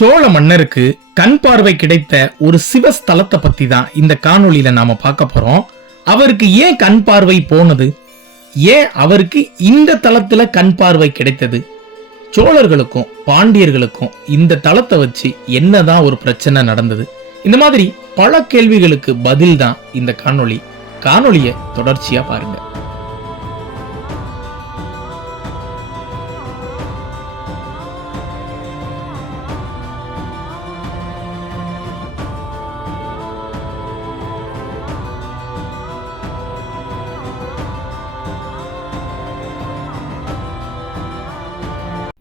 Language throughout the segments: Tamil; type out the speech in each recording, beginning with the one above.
சோழ மன்னருக்கு கண் பார்வை கிடைத்த ஒரு சிவஸ்தலத்தை பத்தி தான் இந்த காணொளியில நாம பார்க்க போறோம். அவருக்கு ஏன் கண் பார்வை போனது, ஏன் அவருக்கு இந்த தலத்துல கண் பார்வை கிடைத்தது, சோழர்களுக்கும் பாண்டியர்களுக்கும் இந்த தலத்தை வச்சு என்னதான் ஒரு பிரச்சனை நடந்தது, இந்த மாதிரி பல கேள்விகளுக்கு பதில் தான் இந்த காணொளியை தொடர்ச்சியா பாருங்க.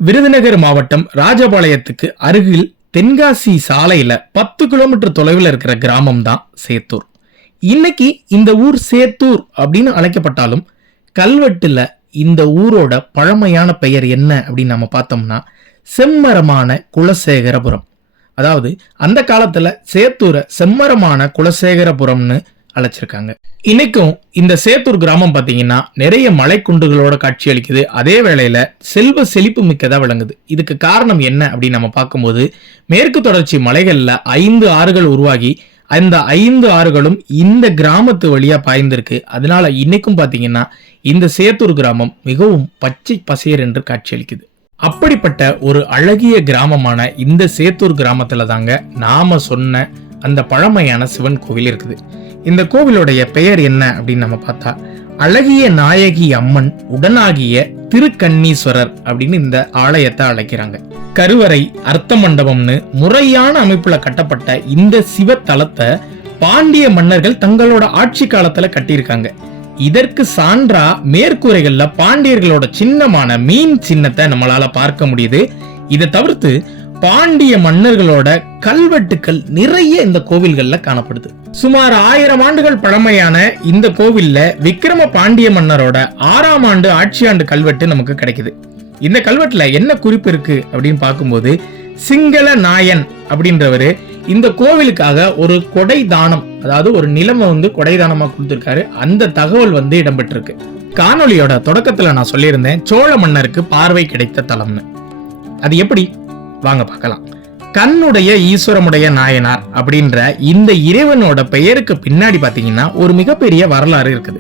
விருதுநகர் மாவட்டம் ராஜபாளையத்துக்கு அருகில் தென்காசி சாலையில 10 கிலோமீட்டர் தொலைவில் இருக்கிற கிராமம் தான் சேத்தூர். இன்னைக்கு இந்த ஊர் சேத்தூர் அப்படின்னு அழைக்கப்பட்டாலும் கல்வெட்டுல இந்த ஊரோட பழமையான பெயர் என்ன அப்படின்னு நம்ம பார்த்தோம்னா செம்மரமான குலசேகரபுரம். அதாவது அந்த காலத்துல சேத்தூரை செம்மரமான குலசேகரபுரம்னு அழைச்சிருக்காங்க. இன்னைக்கும் இந்த சேத்தூர் கிராமம் பாத்தீங்கன்னா நிறைய மலைக்குண்டுகளோட காட்சி அளிக்குது. அதே வேளையில செல்வ செழிப்பு மிக்கதா விளங்குது. இதுக்கு காரணம் என்ன அப்படின்னு நம்ம பார்க்கும்போது மேற்கு தொடர்ச்சி மலைகள்ல 5 ஆறுகள் உருவாகி அந்த 5 ஆறுகளும் இந்த கிராமத்து வழியா பாய்ந்திருக்கு. அதனால இன்னைக்கும் பாத்தீங்கன்னா இந்த சேத்தூர் கிராமம் மிகவும் பச்சை பசேர் என்று காட்சியளிக்குது. அப்படிப்பட்ட ஒரு அழகிய கிராமமான இந்த சேத்தூர் கிராமத்துல தாங்க நாம சொன்ன அந்த பழமையான சிவன் கோவில் இருக்குது. இந்த கோவிலுடைய பெயர் என்ன அப்படின்னு நம்ம பார்த்தா அழகிய நாயகி அம்மன் உடனாகிய திருக்கண்ணீஸ்வரர் அப்படின்னு இந்த ஆலயத்தை அழைக்கிறாங்க. கருவறை, அர்த்த மண்டபம்னு முறையான அமைப்புல கட்டப்பட்ட இந்த சிவத்தலத்தை பாண்டிய மன்னர்கள் தங்களோட ஆட்சி காலத்துல கட்டியிருக்காங்க. இதற்கு சான்றா மேற்கூரைகள்ல பாண்டியர்களோட சின்னமான மீன் சின்னத்தை நம்மளால பார்க்க முடியுது. இதை தவிர்த்து பாண்டிய மன்னர்களோட கல்வெட்டுக்கள் நிறைய இந்த கோவில்கள்ல காணப்படுது. சுமார் 1000 ஆண்டுகள் பழமையான இந்த கோவில்ல விக்ரம பாண்டிய மன்னரோட 6ஆம் ஆண்டு ஆட்சி ஆண்டு கல்வெட்டு நமக்கு கிடைக்குது. இந்த கல்வெட்டுல என்ன குறிப்பு இருக்கு அப்படின்னு பார்க்கும்போது சிங்கள நாயன் அப்படின்றவரு இந்த கோவிலுக்காக ஒரு கொடை தானம், அதாவது ஒரு நிலமை கொடை தானமா கொடுத்திருக்காரு. அந்த தகவல் இடம்பெற்றிருக்கு. காணொலியோட தொடக்கத்துல நான் சொல்லியிருந்தேன் சோழ மன்னருக்கு பார்வை கிடைத்த தலம்னு. அது எப்படி வாங்க பார்க்கலாம். கண்ணுடைய ஈஸ்வரமுடைய நாயனார் அப்படின்ற இந்த இறைவனோட பெயருக்கு பின்னாடி பாத்தீங்கன்னா ஒரு மிகப்பெரிய வரலாறு இருக்குது.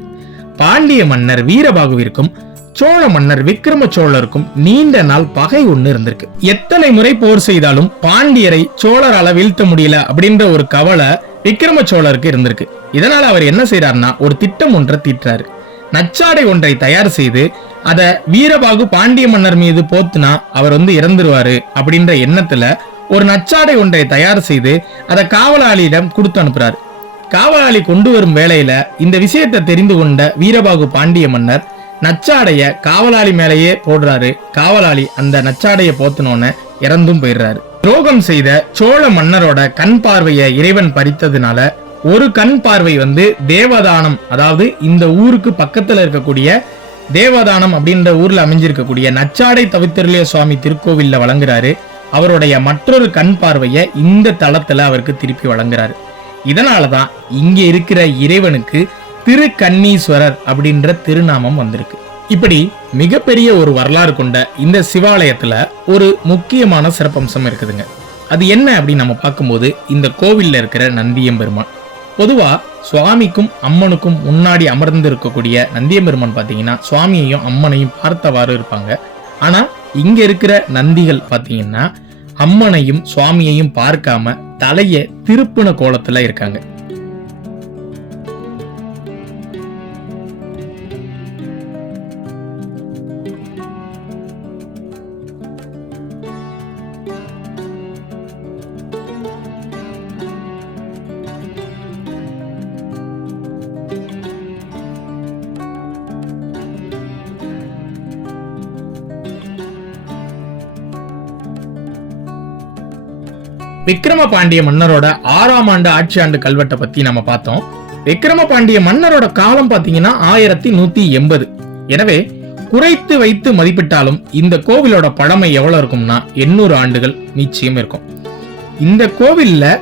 பாண்டிய மன்னர் வீரபாகுவிற்கும் சோழ மன்னர் விக்ரம சோழருக்கும் நீண்ட நாள் பகை ஒண்ணு இருந்திருக்கு. எத்தனை முறை போர் செய்தாலும் பாண்டியரை சோழரால வீழ்த்த முடியல அப்படின்ற ஒரு கவலை விக்ரம சோழருக்கு இருந்திருக்கு. இதனால அவர் என்ன செய்யறாருன்னா ஒரு திட்டம் ஒன்றை தீட்டுறாரு. நச்சாடை ஒன்றை தயார் செய்து அத வீரபாகு பாண்டிய மன்னர் மீது போத்துனா அவர் இறந்துருவாரு அப்படின்ற எண்ணத்துல ஒரு நச்சாடை ஒன்றை தயார் செய்து அதை காவலாளியிடம் கொடுத்து அனுப்புறாரு. காவலாளி கொண்டு வரும் வேளையில இந்த விஷயத்தை தெரிந்து கொண்ட வீரபாகு பாண்டிய மன்னர் நச்சாடைய காவலாளி மேலேயே போடுறாரு. காவலாளி அந்த நச்சாடைய போத்துனோன்னு இறந்தும் போயிடுறாரு. துரோகம் செய்த சோழ மன்னரோட கண் பார்வையை இறைவன் பறித்ததுனால ஒரு கண் பார்வை தேவதானம், அதாவது இந்த ஊருக்கு பக்கத்துல இருக்கக்கூடிய தேவதானம் அப்படின்ற ஊர்ல அமைஞ்சிருக்கக்கூடிய நச்சாடை தவித்திரலிய சுவாமி திருக்கோவில்ல வழங்குறாரு. அவருடைய மற்றொரு கண் பார்வையை இந்த தலத்துல அவருக்கு திருப்பி வழங்குறாரு. இதனாலதான் இங்க இருக்கிற இறைவனுக்கு திருக்கண்ணீஸ்வரர் அப்படின்ற திருநாமம் வந்திருக்கு. இப்படி மிகப்பெரிய ஒரு வரலாறு கொண்ட இந்த சிவாலயத்துல ஒரு முக்கியமான சிறப்பம்சம் இருக்குதுங்க. அது என்ன அப்படின்னு நம்ம பார்க்கும்போது இந்த கோவில்ல இருக்கிற நந்தியம்பெருமான். பொதுவா சுவாமிக்கும் அம்மனுக்கும் முன்னாடி அமர்ந்து இருக்கக்கூடிய நந்தியம்பெருமான் பாத்தீங்கன்னா சுவாமியையும் அம்மனையும் பார்த்தவாறு இருப்பாங்க. ஆனா இங்க இருக்கிற நந்திகள் பாத்தீங்கன்னா அம்மனையும் சுவாமியையும் பார்க்காம தலைய திருப்புன கோலத்துல இருக்காங்க. விக்ரம பாண்டிய மன்னரோட 6ஆம் ஆண்டு ஆட்சி ஆண்டு கல்வெட்டை பத்தி நம்ம பார்த்தோம். விக்ரம பாண்டிய மன்னரோட காலம் பாத்தீங்கன்னா 1180. எனவே குறைத்து வைத்து மதிப்பிட்டாலும் இந்த கோவிலோட பழமை எவ்வளவு இருக்கும்னா 800 ஆண்டுகள் நிச்சயம் இருக்கும். இந்த கோவில்ல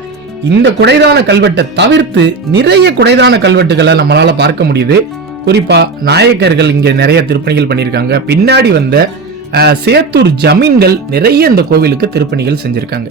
இந்த குடைதான கல்வெட்டை தவிர்த்து நிறைய குடைதான கல்வெட்டுகளை நம்மளால பார்க்க முடியுது. குறிப்பா நாயக்கர்கள் இங்க நிறைய திருப்பணிகள் பண்ணியிருக்காங்க. பின்னாடி வந்த சேத்தூர் ஜமீன்கள் நிறைய இந்த கோவிலுக்கு திருப்பணிகள் செஞ்சிருக்காங்க.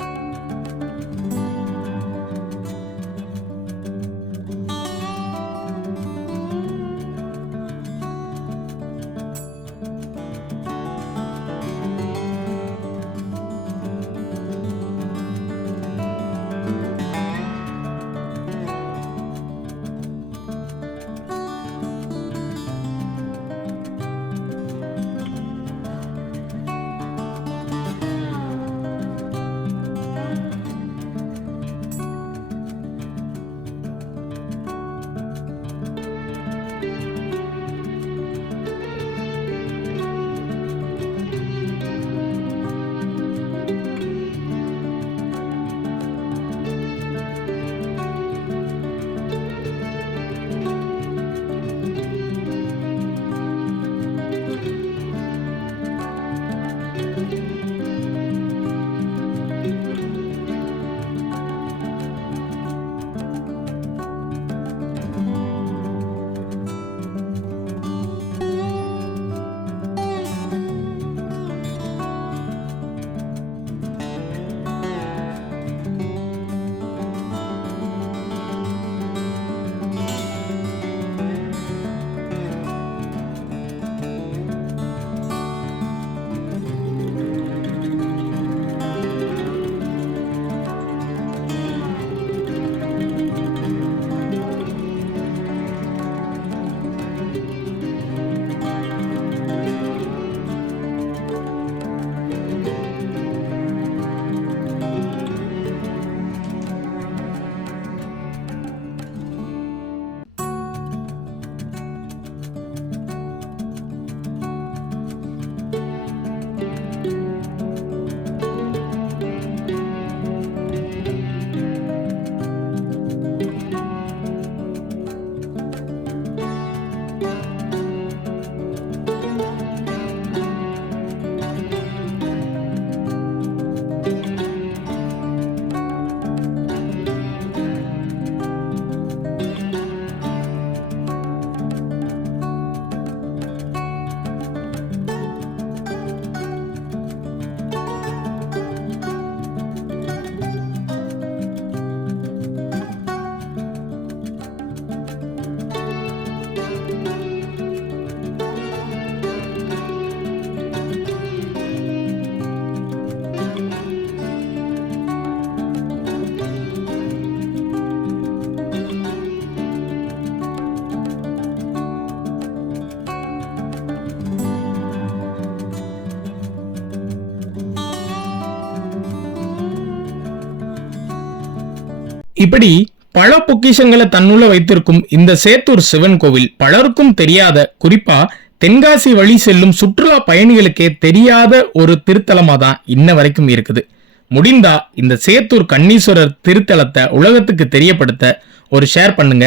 இப்படி பல பொக்கிஷங்களை தன்னுள்ள வைத்திருக்கும் இந்த சேத்தூர் சிவன் கோவில் பலருக்கும் தெரியாத, குறிப்பா தென்காசி வழி செல்லும் சுற்றுலா பயணிகளுக்கே தெரியாத ஒரு திருத்தலமா தான் இன்ன வரைக்கும் இருக்குது. முடிந்தா இந்த சேத்தூர் கண்ணீஸ்வரர் திருத்தலத்தை உலகத்துக்கு தெரியப்படுத்த ஒரு ஷேர் பண்ணுங்க.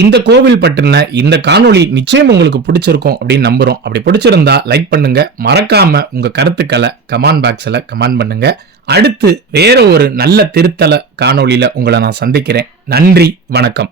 இந்த கோவில் பற்றின இந்த காணொளி நிச்சயம் உங்களுக்கு பிடிச்சிருக்கும் அப்படின்னு நம்புறோம். அப்படி பிடிச்சிருந்தா லைக் பண்ணுங்க. மறக்காம உங்க கருத்துக்களை கமெண்ட் பாக்ஸ்ல கமெண்ட் பண்ணுங்க. அடுத்து வேற ஒரு நல்ல திருத்தல காணொளியில உங்களை நான் சந்திக்கிறேன். நன்றி, வணக்கம்.